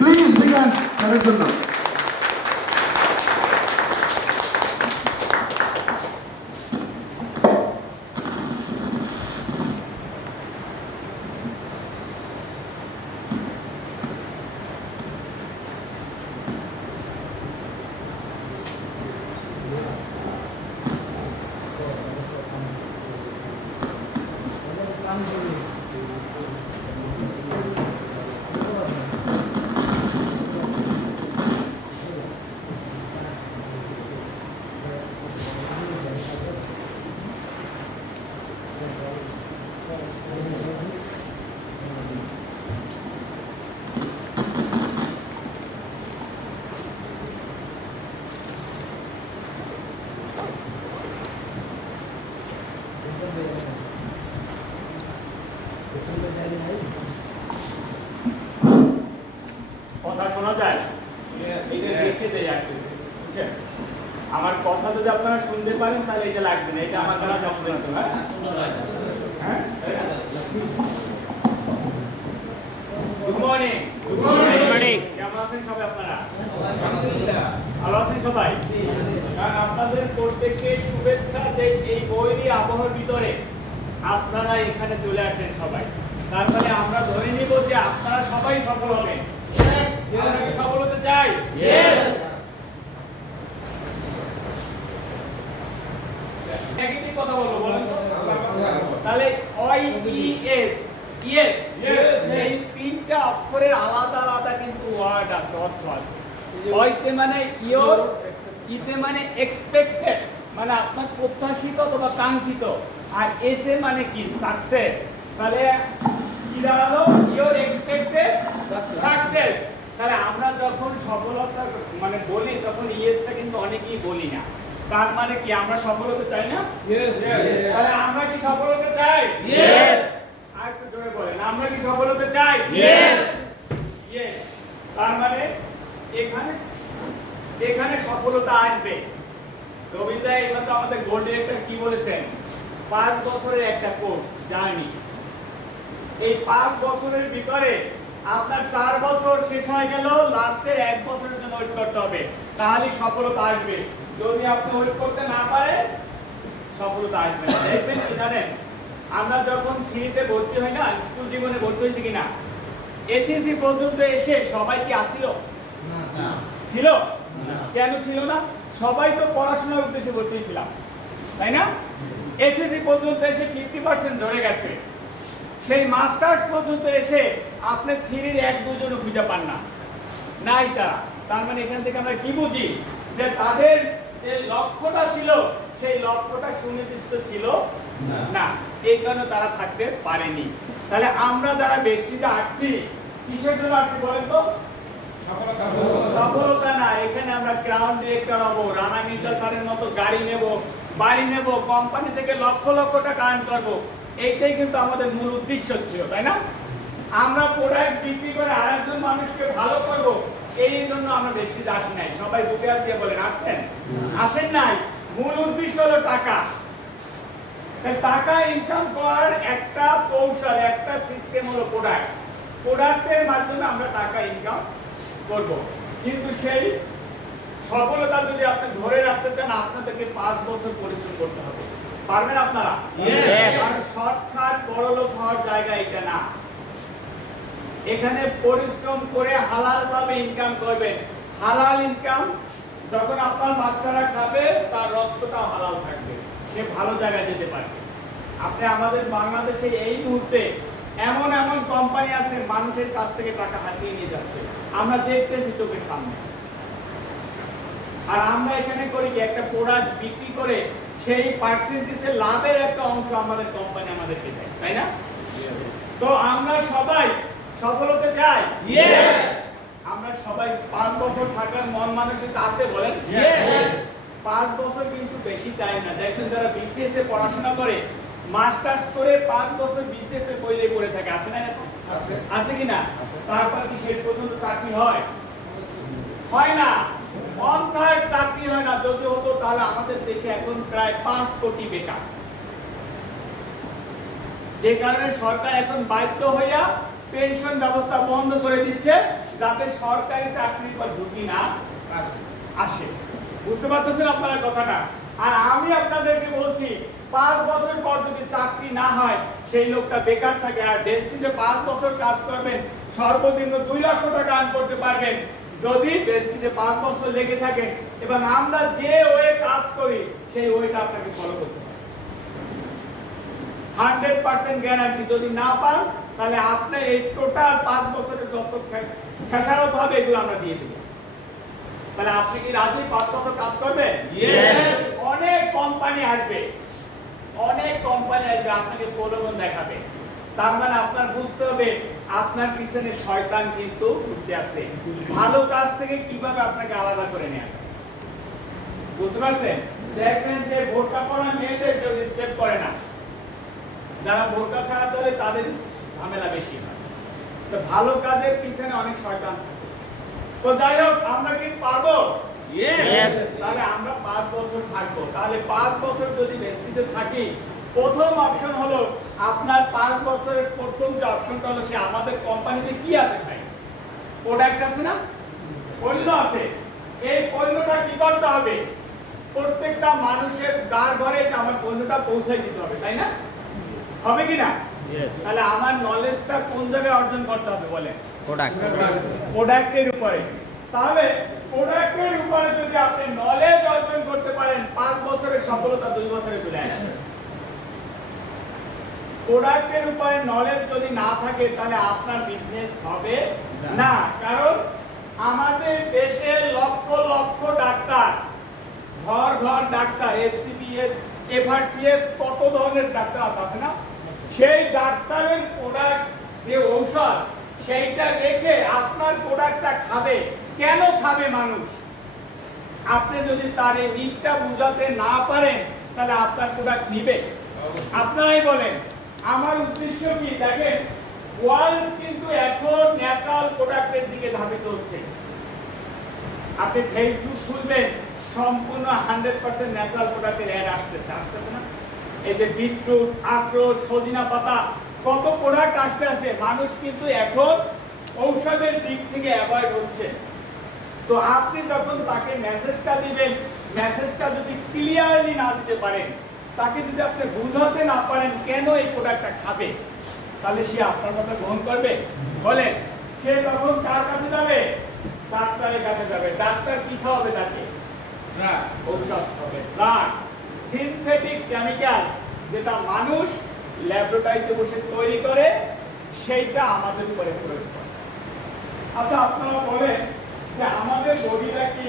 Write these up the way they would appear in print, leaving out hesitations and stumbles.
Please began তাদের জন্য। কথা শোনা যায়? আমার কথা যদি আপনারা শুনতে পারেন তাহলে এটা লাগবে না, এটা আমার দ্বারা যথেষ্ট। হ্যাঁ, গুড মর্নিং। কেমন আছেন সবাই আপনারা? ভালো আছেন সবাই? কারণ আপনাদের প্রত্যেককে শুভেচ্ছা যে এই বৈরী আবহাওয়ার ভিতরে আপনারা এখানে চলে আসেন সবাই। তার মানে আমরা ধরে নিব যে আপনারা সবাই সফল হবেন। আমরা কি সফল হতে চাই? নেগেটিভ কথা বলবো, বলেন তো। তাহলে OIES, ইয়েস, এই তিনটা অক্ষরের আলাদা আলাদা কিন্তু ওয়ার্ড আছে, অর্থ আছে। ওইতে মানে ইয়োর, ইতে মানে এক্সপেক্টেড, মানে আপনার প্রত্যাশিত অথবা কাঙ্ক্ষিত, আর এসে মানে কি সাকসেস। তাহলে কি দাঁড়ালো? Your expected success. তাহলে আমরা যখন সফলতা মানে বলি তখন ইয়েসটা কিন্তু অনেকেই বলি না। তার মানে কি আমরা সফল হতে চাই না? তাহলে আমরা কি সফল হতে চাই? আর একটু জোরে বলেন, আমরা কি সফল হতে চাই? তার মানে এখানে সফলতা আসবে। কবিতা এবার তো আমাদের গোল্ড ডিরেক্টর কি বলেছেন? 5 বছরের একটা কোর্স জার্নি। এই 5 বছরের ভিতরে আপনার 4 বছর শেষ হয়ে গেল, লাস্টের 1 বছরের জন্য ওয়েট করতে হবে, তাহলেই সফলতা আসবে। যদি আপনি ওয়েট করতে না পারেন সফলতা আসবে না। দেখবেন কি জানেন, আমরা যখন 3তে ভর্তি হই না, স্কুল জীবনে ভর্তি হয়েছি কিনা, এসএসসি পর্যন্ত এসে সবাই কি আসিল? না। ছিল? কেন ছিল না? সবাই তো পড়াশোনার উদ্দেশ্যে ভর্তি ছিলাম, তাই না? এসএসসি পর্যন্ত এসে 50% ধরে গেছে। সেই মাস্টার্স পর্যন্ত এসে আপনি 3-র 1-2 জন খুঁজে পান না, নাই তারা। তার মানে এখান থেকে আমরা কি বুঝি? যে তাদের যে লক্ষ্যটা ছিল সেই লক্ষ্যটা সুনির্দিষ্ট ছিল না, এই কারণে তারা থাকতে পারেনি। তাহলে আমরা যারা বেস্টিতে আসছি কিসের জন্য আসছি বলেন তো? সফলতা না। এখানে আমরা ক্রাউন ডিরেক্টর হবো, রানা মির্জা স্যারের মতো গাড়ি নেব, বাড়ি নেব, কোম্পানি থেকে লক্ষ লক্ষ টাকা আর্ন করবো, এইটাই কিন্তু আমাদের মূল উদ্দেশ্য ছিল, তাই না? আমরা প্রোডাক্ট বিক্রি করে আরেকজন মানুষকে ভালো করব, এই জন্য আমরা বেস্টিতে আসি নাই। সবাই বুকে হাত দিয়ে বলেন আসছেন? আসেন নাই। মূল উদ্দেশ্য হলো টাকা। টাকা ইনকাম করার একটা কৌশল, একটা সিস্টেম হলো প্রোডাক্ট। প্রোডাক্টের মাধ্যমে আমরা টাকা ইনকাম করব। কিন্তু সেই সফলতা যদি আপনি ধরে রাখতে চান, আপনাদেরকে 5 বছর পরিশ্রম করতে হবে। পারবেন আপনারা? আর শর্টকাট বড়লোক হওয়ার জায়গা এটা না। এখানে পরিশ্রম করে হালাল ভাবে ইনকাম করবেন। হালাল ইনকাম যখন আপনার বাচ্চারা খাবে, তার রক্তটাও হালাল থাকবে, সে ভালো জায়গায় যেতে পারবে। আপনি আমাদের বাংলাদেশে এই মুহূর্তে এমন এমন কোম্পানি আছে মানুষের কাছ থেকে টাকা হাতিয়ে নিয়ে যাচ্ছে, আমরা দেখতেছি চোখের সামনে। আর আমরা এখানে করি কি, একটা প্রোডাক্ট বিক্রি করে সেই পার্সেন্টেজের লাভের একটা অংশ আমাদের কোম্পানি আমাদেরকে দেয়, তাই না? তো আমরা সবাই সফল হতে চাই। আমরা সবাই 5 বছর থাকার মন মানসিকতা আছে বলেন? 5 বছর কিন্তু বেশি টাইম না। দেখেন যারা বিসিএস এ পড়াশোনা করে, মাস্টার্স করে 5 বছর বিসিএস এ বইলে পড়ে থাকে, আছে না? আছে কি না? তারপর কি শেষ পর্যন্ত চাকরি হয়? হয় না। অন্যায় চাকরি হয় না। যদি হতো তাহলে আমাদের দেশে এখন প্রায় 5 কোটি বেকার। যে কারণে সরকার এখন বাধ্য হইয়া পেনশন ব্যবস্থা বন্ধ করে দিচ্ছে, যাতে সরকারি চাকরির পর ঝুঁকি না আসে। বুঝতে পারতেছেন আপনারা কথাটা? আর আমি আপনাদেরকে বলছি 5 বছর পর যদি চাকরি না হয় সেই লোকটা বেকার থাকে, আর ডেস্টিতে 5 বছর কাজ করবেন সর্বনিম্ন 2 লক্ষ টাকা আর্ন করতে পারবেন যদি ডেস্টিতে 5 বছর লেগে থাকে এবং আমরা যে ওয়ে কাজ করি সেই ওয়েটা আপনাকে ফলো করতে হবে। 100% গ্যারান্টি। যদি না পান তাহলে আপনি এই টোটাল 5 বছরের যত খেসারত হবে এগুলো আমরা দিয়ে দেব। তাহলে আপনি কি রাজি 5 বছর কাজ করবেন? অনেক কোম্পানি আসবে, আপনাকে প্রলোভন দেখাবে। তার মানে আপনার বুঝতে হবে আপনার পিছনে শয়তান কিন্তু ঘুরতে আছে। ভালো কাজ থেকে কিভাবে আপনাকে আলাদা করে নেওয়া যায়, বুঝতে পারছেন? দেখবেন যে ভোটটা পড়া মেয়েদের কেউ স্টেপ করে না, যারা বোরকা ছাড়া চলে তাদের ঝামেলা বেশি হয়। তো ভালো কাজের পিছনে অনেক শয়তান থাকে। তো যাই হোক, আমরা কি পারবো? তাহলে আমরা 5 বছর থাকবো। তাহলে 5 বছর যদি ডেস্টিতে থাকি, প্রথম অপশন হলো আপনার 5 বছরের প্রথম যে অপশনটা হলো সে আমাদের কোম্পানিতে কি আছে ভাই? প্রোডাক্ট আছে না, পণ্য আছে। এই পণ্যটা কি করতে হবে? প্রত্যেকটা মানুষের ঘরে আমার পণ্যটা পৌঁছে দিতে হবে, তাই না? হবে কি না? তাহলে আমার নলেজটা কোন জায়গায় অর্জন করতে হবে বলেন? প্রোডাক্টের উপরে। তাহলে প্রোডাক্টের উপরে যদি আপনি নলেজ অর্জন করতে পারেন 5 বছরের সফলতা 2 বছরে চলে আসবে। প্রোডাক্টের উপরে নলেজ যদি না থাকে তাহলে আপনার বিজনেস হবে না। কারণ আমাদের দেশে লক্ষ লক্ষ ডাক্তার, ঘর ঘর ডাক্তার, এফসিপিএস, এফআরসিএস, কত ধরনের ডাক্তার আছে না? সেই ডাক্তারের প্রোডাক্ট যে ঔষধ সেইটা রেখে আপনার প্রোডাক্টটা খাবে। কেন খাবে মানুষ? আপনি যদি তার এই দিকটা বুঝাতে না পারেন তাহলে আপনার প্রোডাক্ট নিবে? আপনারাই বলেন। আমার উদ্দেশ্য কি দেখেন, ওয়ার্ল্ড কিন্তু এখন ন্যাচারাল প্রোডাক্টের দিকে ধাবিত হচ্ছে। আপনি ফেসবুক খুলবেন, সম্পূর্ণ 100% ন্যাচারাল প্রোডাক্টের অ্যাড আসতেছে না? এই যে বিটরুট, আখরোট, সজিনা পাতা, কত প্রোডাক্ট আসছে। মানুষ কিন্তু এখন ঔষধের দিক থেকে অ্যাভয়েড হচ্ছে। তো আপনি যখন তাকে মেসেজটা দিবেন, মেসেজটা যদি ক্লিয়ারলি না দিতে পারেন, তাকে যদি আপনি বুঝাতে না পারেন কেন এই প্রোডাক্টটা খাবে, তাহলে সে আপনার কথা গ্রহণ করবে? বলেন। সে তখন কার কাছে যাবে? ডাক্তারের কাছে যাবে। ডাক্তার কি খাওয়াবে তাকে? ঔষধ খাবে, ড্রাগ, সিনথেটিক কেমিক্যাল, যেটা মানুষ ল্যাবরেটরিতে বসে তৈরি করে, সেইটা আমাদের উপরে প্রয়োগ করে। আচ্ছা, আপনারা বলেন যে আমাদের বডিটা কি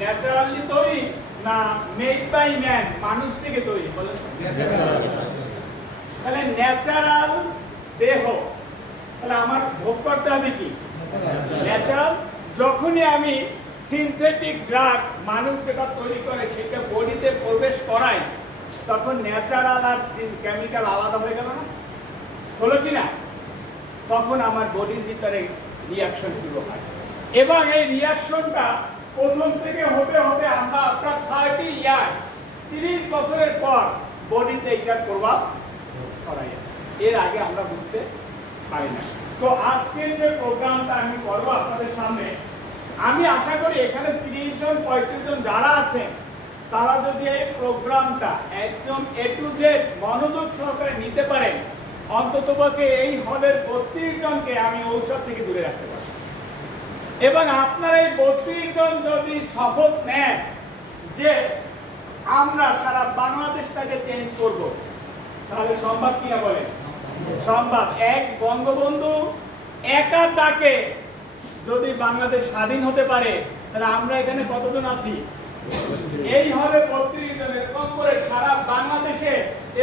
ন্যাচারালি তৈরি না মেড বাই ম্যান, মানুষ থেকে তৈরি? বলেন। তাহলে ন্যাচারাল দেহ, তাহলে আমার ভোগ করতে হবে কি? ন্যাচারাল। যখনই আমি সিনথেটিক ড্রাগ, মানুষ যেটা তৈরি করে সেটা বডিতে প্রবেশ করাই, তখন ন্যাচারাল আর কেমিক্যাল আলাদা হয়ে গেল না? হলো কি না? তখন আমার বডির ভিতরে রিয়াকশন শুরু হয় এবং এই রিয়াকশনটা প্রথম থেকে হতে হতে আমরা আপনার 30 বছরের পর বডিতে এটার প্রভাব ছড়াই। এর আগে আমরা বুঝতে পারি না। তো আজকের যে প্রোগ্রামটা আমি করবো আপনাদের সামনে, আমি আশা করি এখানে 30 জন 35 জন যারা আছেন তারা যদি এই প্রোগ্রামটা একদম A to Z মনোযোগ সহকারে নিতে পারেন, অন্ততপক্ষে এই হলের 32 জনকে আমি ঔষধ থেকে দূরে রাখতে পারি। এবং আপনারা এই 32 জন যদি শপথ নেন যে আমরা সারা বাংলাদেশটাকে চেঞ্জ করব, তাহলে সম্ভব কিনা বলেন? সম্ভব। এক বঙ্গবন্ধু একার ডাকে যদি বাংলাদেশ স্বাধীন হতে পারে, তাহলে আমরা এখানে কতজন আছি? এই হলে 32 জন। এরকম করে সারা বাংলাদেশে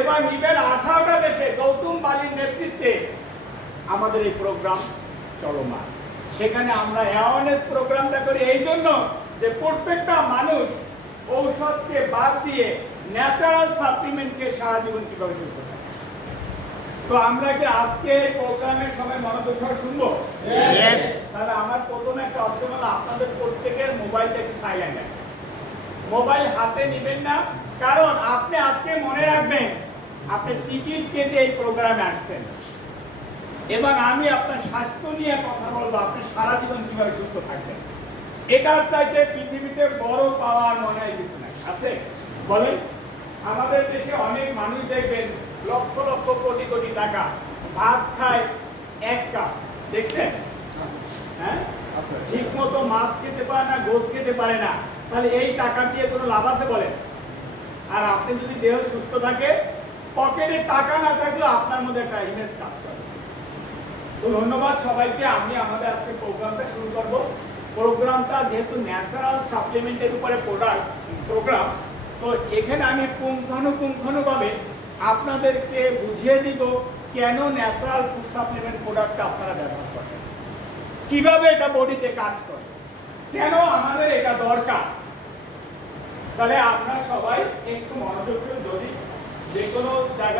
এবং ইভেন 18টা দেশে গৌতম বালির নেতৃত্বে আমাদের এই প্রোগ্রাম চলমান। সেখানে আমরা অ্যাওয়ারনেস প্রোগ্রামটা করি এই জন্য যে প্রত্যেকটা মানুষ ঔষধকে বাদ দিয়ে ন্যাচারাল সাপ্লিমেন্টকে সারা জীবন কিভাবে শুরু করতে। তো আমরা কি আজকে এই প্রোগ্রামের সময় মনোযোগ সহ শুনবো? তাহলে আমার প্রথমে একটা অপশন হলো আপনাদের প্রত্যেকের মোবাইলটা একটু সাইলেন্ট রাখবেন। মোবাইল হাতে নেবেন না, কারণ আপনি আজকে মনে রাখবেন আপনি টিকিট কেটে এই প্রোগ্রামে আসছেন। এবং আমি আপনার স্বাস্থ্য নিয়ে কথা বলবো, আপনি সারা জীবন কিভাবে সুস্থ থাকবেন। এটার চাইতে পৃথিবীতে বড় পাওয়ার মনে হয় কিছু নাই, আছে বলেন? আমাদের দেশে অনেক মানুষ দেখবেন লক্ষ লক্ষ কোটি কোটি টাকা, ভাত খায় এক কাপ, দেখছেন? হ্যাঁ, ঠিক মতো মাছ খেতে পারে না, গোশ খেতে পারে না, তাহলে এই টাকা দিয়ে কোনো লাভ আছে বলেন? আর আপনি যদি দেহ সুস্থ থাকে, পকেটে টাকা না থাকলেও আপনার মধ্যে একটা ইমেজ কাজ করে। তো ধন্যবাদ সবাইকে। আমি আমাদের আজকে প্রোগ্রামটা শুরু করব। প্রোগ্রামটা যেহেতু ন্যাচারাল সাপ্লিমেন্টের উপরে প্রোগ্রাম, তো এখানে আমি পুঙ্খানুপুঙ্খানুভাবে আপনাদেরকে বুঝিয়ে দিব কেন ন্যাচারাল ফুড সাপ্লিমেন্ট প্রোডাক্টটা আপনারা ব্যবহার করেন, কিভাবে এটা বডিতে কাজ করে, কেন আমাদের এটা দরকার। তাহলে আপনারা সবাই একটু মনোযোগ করে, যদি যে কোনো জায়গায়